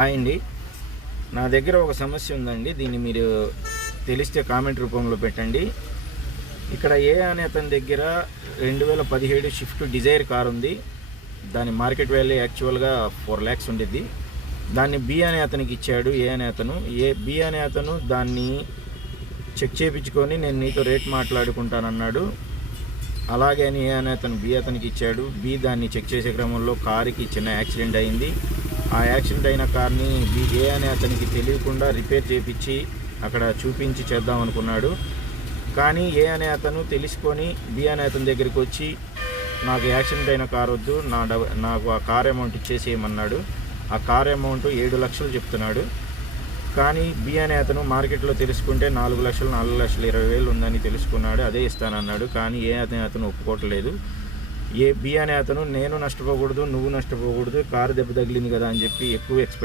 Hi అండి. నా దగ్గర ఒక సమస్య ఉందండి. దీన్ని మీరు తెలిస్తే కామెంట్ రూపంలో పెట్టండి. ఇక్కడ ఏ అనే అతని దగ్గర 2017 షిఫ్ట్ డిజైర్ కార్ ఉంది. దాని మార్కెట్ వాల్యూ యాక్చువల్గా 4 lakhs ఉండిద్ది. దాన్ని బి అనే అతనికి ఇచ్చాడు. బి అనే అతను దాన్ని చెక్ చేయించుకొని నేను నీతో రేట్ మాట్లాడుకుంటానన్నాడు. అలాగే అని ఏ అనే అతను బి అతనికి ఇచ్చాడు. బి దాన్ని చెక్ చేసే క్రమంలో కారుకి చిన్న యాక్సిడెంట్ అయింది. ఆ యాక్సిడెంట్ అయిన కార్ని ఏ అనే అతనికి తెలియకుండా రిపేర్ చేయించి అక్కడ చూపించి చేద్దాం అనుకున్నాడు. కానీ ఏ అనే అతను తెలుసుకొని బి అనే అతని దగ్గరికి వచ్చి నాకు యాక్సిడెంట్ అయిన కార్ వద్దు, నాకు ఆ కార్ అమౌంట్ ఇచ్చేసేయమన్నాడు. ఆ కార్ అమౌంట్ 7 లక్షలు చెప్తున్నాడు. కానీ బి అనే అతను మార్కెట్లో తెలుసుకుంటే 4,20,000 ఉందని తెలుసుకున్నాడు. అదే ఇస్తానన్నాడు. కానీ ఏ అనే అతను ఒప్పుకోవట్లేదు. బి అనే అతను నేను నష్టపోకూడదు, నువ్వు నష్టపోకూడదు, కారు దెబ్బ తగిలింది కదా అని చెప్పి ఎక్కువ ఎక్స్పెక్ట్